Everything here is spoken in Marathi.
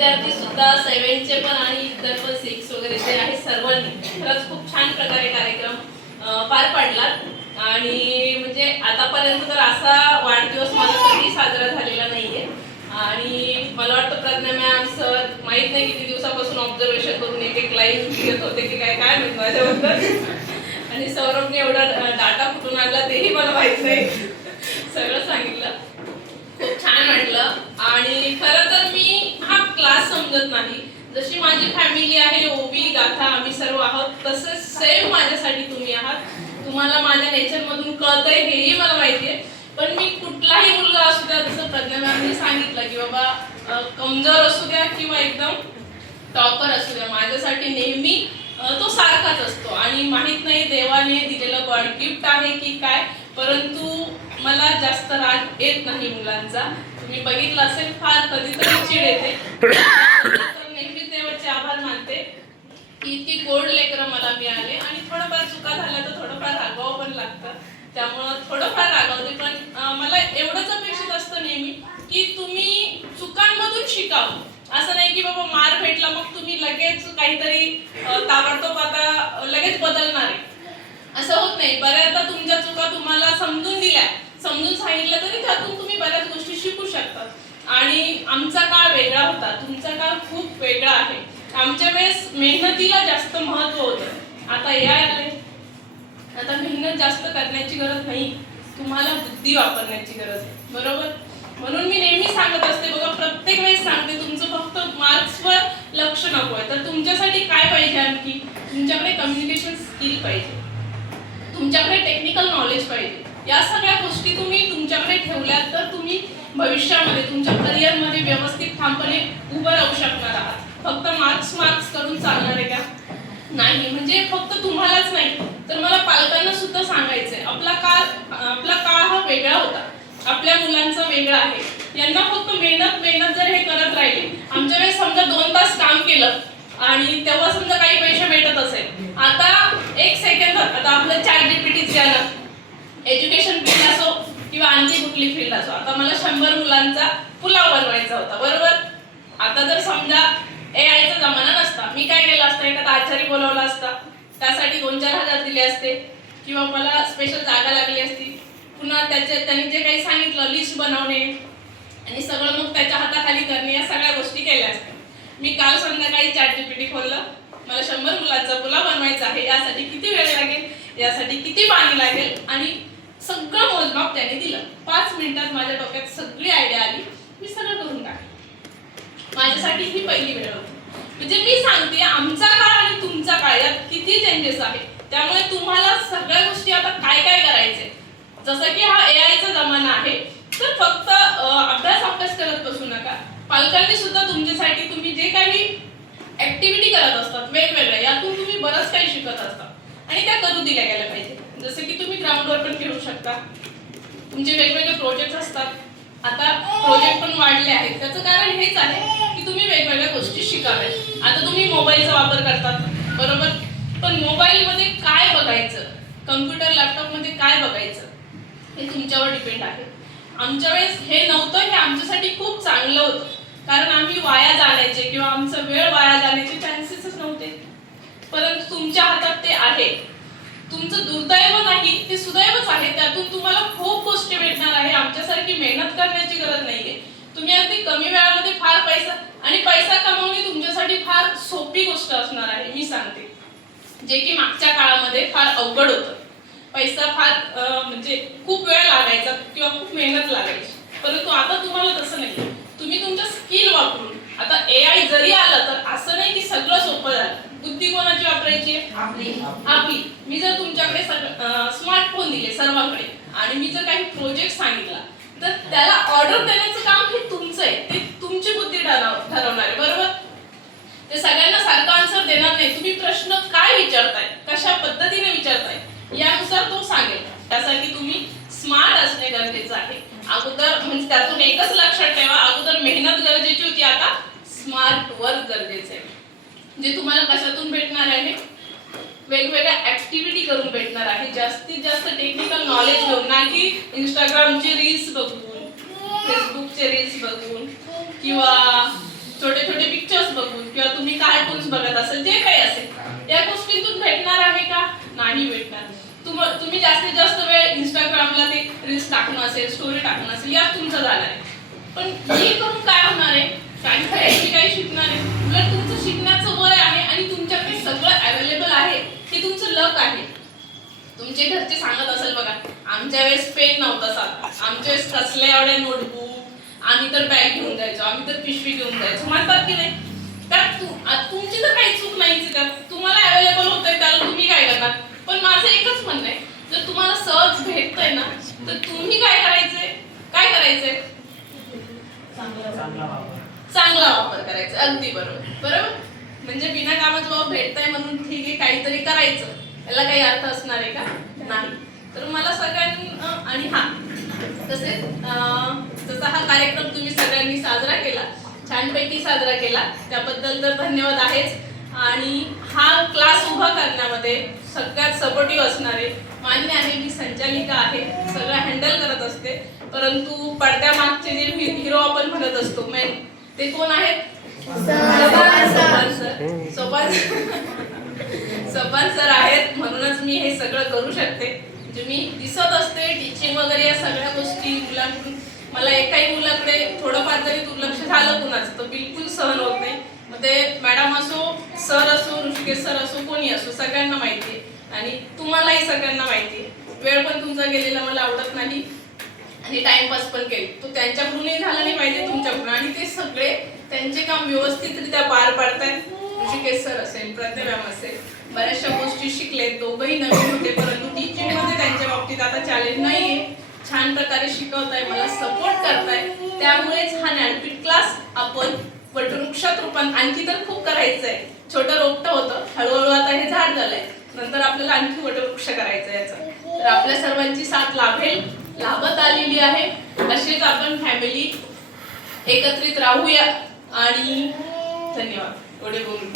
विद्यार्थी सुद्धा 7 चे पण आणि इतर पण 6 वगैरे जे आहे सर्वांनी खरंच खूप छान प्रकारे कार्यक्रम पार पाडला आणि म्हणजे आतापर्यंत तर असा वाढदिवस मला कधी साजरा झालेला नाहीये आणि मला वाटतं प्रज्ञा मॅम सर माहित नाही किती दिवसापासून ऑब्झर्वेशन करून एक लाईन घेत होते की काय काय म्हणतो माझ्याबद्दल आणि सौरभने एवढा डाटा कुठून आणला तेही मला माहित नाही सगळं सांगितलं खूप छान वाटलं आणि खरं तर मी हा क्लास समजत नाही जशी माझी फॅमिली आहे ओबी गाथा आम्ही सर्व आहोत तसंच सेम माझ्यासाठी तुम्ही आहात तुम्हाला माझ्या नेचर मधून कळतंय हेही मला माहिती आहे पण मी कुठलाही मुलगा असू द्या जसं प्रज्ञा मॅमने सांगितलं की बाबा कमजोर असू द्या किंवा एकदम टॉपर असू द्या माझ्यासाठी नेहमी तो सारखाच असतो आणि माहित नाही देवाने दिलेलं गॉड गिफ्ट आहे की काय परंतु मला जास्त राग येत नाही मुलांचा तुम्ही बघितलं असेल फार कधीतरी चिड येते नेहमीच देवाचे आभार मानते की इतकी गोड लेकरं मला मिळाले आणि थोडंफार चुका झाल्या तर थोडंफार रागावं पण लागतं त्यामुळं थोडंफार रागावते पण मला एवढंच अपेक्षित असतं नेहमी की तुम्ही चुकांमधून शिकावं असं नाही की बाबा मार भेटला मग तुम्ही लगेच काहीतरी ताबडतोब आता लगेच बदलणार आहे असं होत नाही बऱ्याचदा तुमच्या चुका तुम्हाला समजून दिल्या समजून सांगितलं तरी त्यातून तुम्ही बऱ्याच गोष्टी शिकू शकता आणि आमचा काळ वेगळा होता तुमचा काळ खूप वेगळा आहे आमच्या वेळेस मेहनतीला जास्त महत्त्व होतं आता आले आता मेहनत जास्त करण्याची गरज नाही तुम्हाला बुद्धी वापरण्याची गरज आहे बरोबर म्हणून मी नेहमी सांगत असते बघा प्रत्येक वेळेस सांगते तुमचं फक्त मार्क्सवर लक्ष नको आहे तर तुमच्यासाठी काय पाहिजे आणखी तुमच्याकडे कम्युनिकेशन स्किल पाहिजे तुमच्याकडे टेक्निकल नॉलेज पाहिजे या सगळ्या गोष्टी तुम्ही तुमच्याकडे ठेवल्यात तर तुम्ही भविष्यामध्ये तुमच्या करिअरमध्ये व्यवस्थित ठामपणे उभं राहू शकणार आहात फक्त मार्क्स करून चालणार आहे का नाही म्हणजे फक्त तुम्हालाच नाही तर मला पालकांना सुद्धा सांगायचंय आपला काळ हा वेगळा होता आपल्या मुलांचा वेगळा आहे यांना फक्त मेहनत जर हे करत राहिले आमच्या वेळेस समजा 2 तास काम केलं आणि तेव्हा समजा काही पैसे भेटत असेल आता 1 सेकंदात आता आपलं चॅट जीपीटी झालं एज्युकेशन फील्ड असो किंवा आणखी कुठली फील्ड असो आता मला 100 मुलांचा पुलाव बनवायचा होता बरोबर आता जर समजा एआयचा जमाना नसता मी काय केलं असतं एखादा आचारी बोलवला असता त्यासाठी 2-4 हजार दिले असते किंवा मला स्पेशल जागा लागली असती पुन्हा त्यांनी जे काही सांगितलं लिस्ट बनवणे आणि सगळं मग त्याच्या हाताखाली करणे या सगळ्या गोष्टी केल्या असत्या मी काल संध्याकाळी चॅट जीपीटी खोललं मला 100 मुलांचा पुलाव बनवायचा आहे यासाठी किती वेळ लागेल यासाठी किती पाणी लागेल आणि सगळं मोजमाप त्याने दिलं 5 मिनिटात माझ्या डोक्यात सगळी आयडिया आली मी सगळं करून टाकलं माझ्यासाठी ही पहिली वेळ होती म्हणजे मी सांगते आमचा काळ आणि तुमचा काळ यात किती चेंजेस आहे त्यामुळे तुम्हाला सगळ्या गोष्टी आता काय काय करायचे जसं की हा एआयचा जमाना आहे तर फक्त अभ्यास करत बसू नका पालकांनी सुद्धा तुमच्यासाठी तुम्ही जे काही ऍक्टिव्हिटी करत असतात वेगवेगळ्या यातून तुम्ही बरंच काही शिकत असतात आणि त्या करू दिल्या गेल्या पाहिजे जसं की तुम्ही ग्राउंडवर पण खेळू शकता तुमचे वेगवेगळे प्रोजेक्ट असतात आता प्रोजेक्ट पण वाढले आहेत त्याचं कारण हेच आहे की तुम्ही वेगवेगळ्या गोष्टी शिकाव्यात आता तुम्ही मोबाईलचा वापर करतात बरोबर पण मोबाईलमध्ये काय बघायचं कम्प्युटर लॅपटॉपमध्ये काय बघायचं हे तुमच्यावर डिपेंड आहे आमच्या वेळेस हे नव्हतं हे आमच्यासाठी खूप चांगलं होतं कारण आम्ही वाया जाण्याचे किंवा आमचा वेळ वाया जाण्याचे चान्सेसच नव्हते परंतु तुमच्या हातात ते आहे तुमचं दुर्दैव नाही ते सुदैवच आहे त्यातून तुम्हाला खूप गोष्टी भेटणार आहे आमच्यासारखी मेहनत करण्याची गरज नाहीये तुम्ही अगदी कमी वेळामध्ये फार पैसा कमवणे तुमच्यासाठी फार सोपी गोष्ट असणार आहे मी सांगते जे की मागच्या काळामध्ये फार अवघड होतं पैसा फार म्हणजे खूप वेळ लागायचा किंवा खूप मेहनत लागायची परंतु आता तुम्हाला तसं नाही तुम्ही तुमचं स्किल वापरून आता एआय जरी आलं तर असं नाही की सगळं सोपं झालं बुद्धी कोणाची वापरायची आपली मी जर तुमच्याकडे स्मार्टफोन दिले सर्वांकडे आणि मी जर काही प्रोजेक्ट सांगितला तर त्याला ऑर्डर देण्याचं काम हे तुमचं आहे ते तुमची बुद्धी ठरवणार आहे बरोबर ते सगळ्यांना सारखं आन्सर देणार नाही तुम्ही प्रश्न काय विचारताय कशा पद्धतीने विचारताय यानुसार तो सांगेल त्यासाठी तुम्ही स्मार्ट असणे गरजेचं आहे अगोदर म्हणजे त्यातून एकच लक्षात ठेवा अगोदर मेहनत गरजेची होती आता स्मार्ट वर्क गरजेचं आहे जे तुम्हाला कशातून भेटणार आहे वेगवेगळ्या ऍक्टिव्हिटी करून भेटणार आहे जास्तीत जास्त टेक्निकल नॉलेज घेऊन ना की इंस्टाग्रामचे रील्स बघून फेसबुकचे रील्स बघून किंवा छोटे छोटे पिक्चर्स बघून किंवा तुम्ही कार्टून्स बघत असेल, जे काही असेल, या गोष्टीतून भेटणार आहे का? नाही भेटणार. तुम्ही जास्तीत जास्त वेळ इंस्टाग्रामला ते रील्स टाकणं असेल, स्टोरी टाकणं असेल, यात तुमचं जाणार आहे. पण हे करून काय होणार आहे? काही शिकणार आहे. उलट तुमचं शिकण्याचं वय आहे आणि तुमच्याकडे सगळं अवेलेबल आहे, हे तुमचं लक आहे. तुमचे घरचे सांगत असेल बघा, आमच्या वेळेस पेन नव्हता साधा, आमच्या वेळेस कसल्या एवढ्या नोटबुक, आम्ही तर बॅग घेऊन जायचो, आम्ही तर पिशवी घेऊन जायचो, म्हणतात की नाही? तर तुमची तर काही चूक नाहीच त्यात, तुम्हाला अवेलेबल होतंय, त्याला तुम्ही काय करणार? पण माझं एकच म्हणणं आहे, जर तुम्हाला सहज भेटतंय ना, तर तुम्ही काय करायचंय? चांगला वापर करायचा. अगदी बरोबर. म्हणजे बिना कामाचं बाबा भेटतंय म्हणून ठीक आहे काहीतरी करायचं, याला काही अर्थ असणार आहे का? नाही. तर मला सगळ्यांना आणि तसेच जसा हा कार्यक्रम तुम्ही सगळ्यांनी साजरा केला, छानपैकी साजरा केला, त्याबद्दल तर धन्यवाद आहेच. आणि हा क्लास उभा करण्यामध्ये सगळ्यात सपोर्टिव्ह असणारे मान्य आहे, मी संचालिका आहे, सगळं हँडल करत असते. परंतु पडद्यामागचे जे हिरो आपण म्हणत असतो मेन, ते कोण आहेत? सोपान सर आहेत. म्हणूनच मी हे सगळं करू शकते. म्हणजे मी दिसत असते टीचिंग वगैरे या सगळ्या गोष्टी मुलांकडून, मला एकाही मुलाकडे थोडंफार जरी दुर्लक्ष झालं कुणाचं तर बिलकुल सहन होत नाही. मग ते मॅडम असो, सर असो, ऋषिकेश सर असो, कोणी असो, सगळ्यांना माहिती आहे आणि तुम्हालाही सगळ्यांना माहिती आहे. वेळ पण तुमचा गेलेला मला आवडत नाही आणि टाइमपास पण केली तो त्यांच्याकडूनही झाला नाही पाहिजे, तुमच्याकडून. आणि ते सगळे त्यांचे काम व्यवस्थितरित्या पार पाडतायत. ऋषिकेश सर असेल, प्रज्ञा मॅम असेल, बऱ्याचशा गोष्टी शिकले, दोघंही नवीन होते, परंतु टीचिंग मध्ये त्यांच्या बाबतीत आता चॅलेंज नाहीये. छान प्रकारे शिकवताय, मला सपोर्ट करताय. त्यामुळेच हा ज्ञानपीठ क्लास आपण वटवृक्षात रूपांतर, आणखी तर खूप करायचंय. छोटं रोपटं होतं, हळूहळू आता हे झाड झालंय, नंतर आपल्याला आणखी वटवृक्ष करायचं याचा. तर आपल्या सर्वांची साथ लाभत आलेली आहे. असेच आपण फॅमिली एकत्रित राहूया आणि धन्यवाद. एवढे बोलून